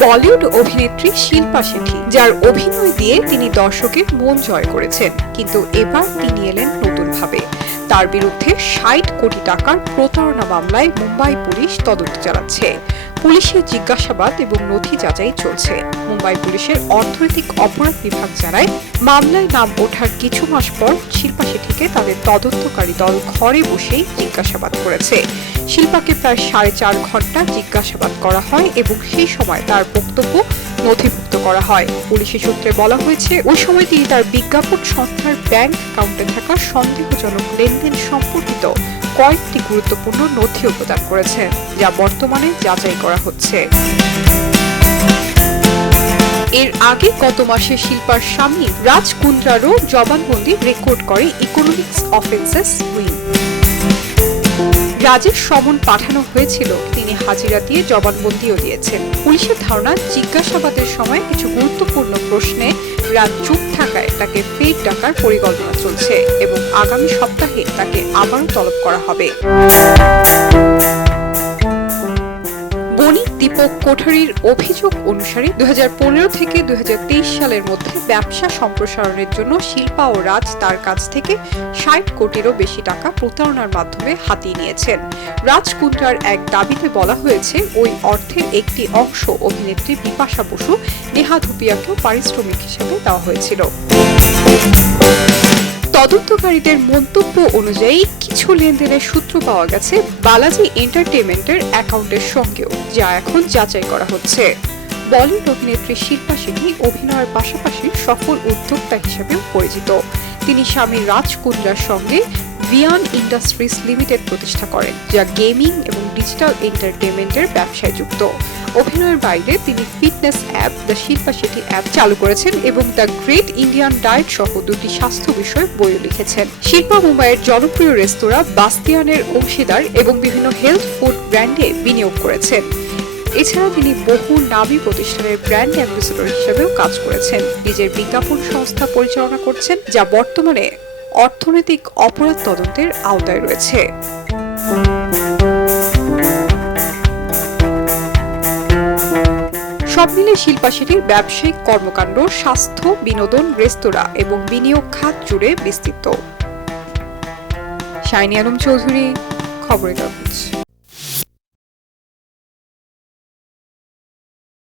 বলিউড অভিনেত্রী শিল্পা শেঠি, যার অভিনয় দিয়ে তিনি দর্শকের মন জয় করেছেন। কিন্তু এবার তিনি এলেন নতুনভাবে। তার বিরুদ্ধে ষাট কোটি টাকার প্রতারণা মামলায় মুম্বাই পুলিশ তদন্ত চালাচ্ছে। পুলিশের জিজ্ঞাসাবাদ এবং নথি যাচাই চলছে। মুম্বাই পুলিশের অর্থনৈতিক অপরাধ বিভাগ জানায়, মামলায় নাম ওঠার কিছু মাস পর শিল্পা শেঠিকে তাদের তদন্তকারী দল ঘরে বসেই জিজ্ঞাসাবাদ করেছে। শিল্পাকে প্রায় সাড়ে চার ঘণ্টা জিজ্ঞাসাবাদ করা হয় এবং সেই সময় তার বক্তব্য নথিভুক্ত করা হয়। পুলিশের সূত্রে বলা হয়েছে, ওই সময় তিনি তার বিজ্ঞাপন সংস্থার ব্যাংক অ্যাকাউন্টে থাকা সন্দেহজনক লেনদেন সম্পর্কিত কয়েকটি গুরুত্বপূর্ণ নথিও প্রদান করেছেন যা বর্তমানে যাচাই করা হচ্ছে। এর আগে গত মাসে শিল্পার স্বামী রাজ কুন্দ্রারও জবানবন্দি রেকর্ড করে ইকোনমিক্স অফেন্সেস উইং রাজের সমন পাঠানো হয়েছিল, তিনি হাজিরা দিয়ে জবানবন্দিও দিয়েছেন। পুলিশের ধারণা, জিজ্ঞাসাবাদের সময় কিছু গুরুত্বপূর্ণ প্রশ্নে রাজ চুপ থাকায় তাকে ফের ডাকার পরিকল্পনা চলছে এবং আগামী সপ্তাহে তাকে আবারও তলব করা হবে। বণিক দীপক কোঠারির অভিযোগ অনুসারে দু হাজার পনেরো থেকে দু হাজার তেইশ সালের মধ্যে ব্যবসা সম্প্রসারণের জন্য শিল্পা ও রাজ তার কাছ থেকে ষাট কোটিরও বেশি টাকা প্রতারণার মাধ্যমে হাতিয়ে নিয়েছেন। রাজ কুন্দ্রার এক দাবিতে বলা হয়েছে, ওই অর্থের একটি অংশ অভিনেত্রী বিপাশা বসু নেহা ধুপিয়াকেও পারিশ্রমিক হিসেবে দেওয়া হয়েছিল। তদন্তকারীদের মন্তব্য অনুযায়ী কিছু লেনদেনের সূত্র পাওয়া গেছে বালাজি এন্টারটেনমেন্টের অ্যাকাউন্টের সঙ্গেও, যা এখন যাচাই করা হচ্ছে। বলিউড অভিনেত্রী শিল্পা শেঠি অভিনয়ের পাশাপাশি সফল উদ্যোক্তা হিসেবেও পরিচিত। তিনি স্বামী রাজ কুন্দ্রার সঙ্গে ভিয়ান ইন্ডাস্ট্রিজ লিমিটেড প্রতিষ্ঠা করেন, যা গেমিং এবং ডিজিটাল এন্টারটেনমেন্টের ব্যবসায় যুক্ত। অভিনয়ের বাইরে তিনি fitness app, the Shilpa Shetty app চালু করেছেন এবং দ্য গ্রেট ইন্ডিয়ান ডায়েট সহ দুটি স্বাস্থ্য বিষয়ক বইও লিখেছেন। শিল্পা মুম্বাইয়ের জনপ্রিয় রেস্তোরাঁ বাস্তিয়ানের অংশীদার এবং বিভিন্ন হেলথ ফুড ব্র্যান্ডে বিনিয়োগ করেছেন। এছাড়া তিনি বহু নামী প্রতিষ্ঠানের ব্র্যান্ড অ্যাম্বাসেডর হিসেবেও কাজ করেছেন। নিজের বিজ্ঞাপন সংস্থা পরিচালনা করছেন, যা বর্তমানে অর্থনৈতিক অপরাধ তদন্তের আওতায় রয়েছে। সব মিলে শিল্পা সেটির ব্যবসায়িক কর্মকাণ্ড, স্বাস্থ্য, বিনোদন, রেস্তোরাঁ এবং বিনিয়োগ খাত জুড়ে বিস্তৃত। শাইনি আলম চৌধুরী, খবরের কাগজ।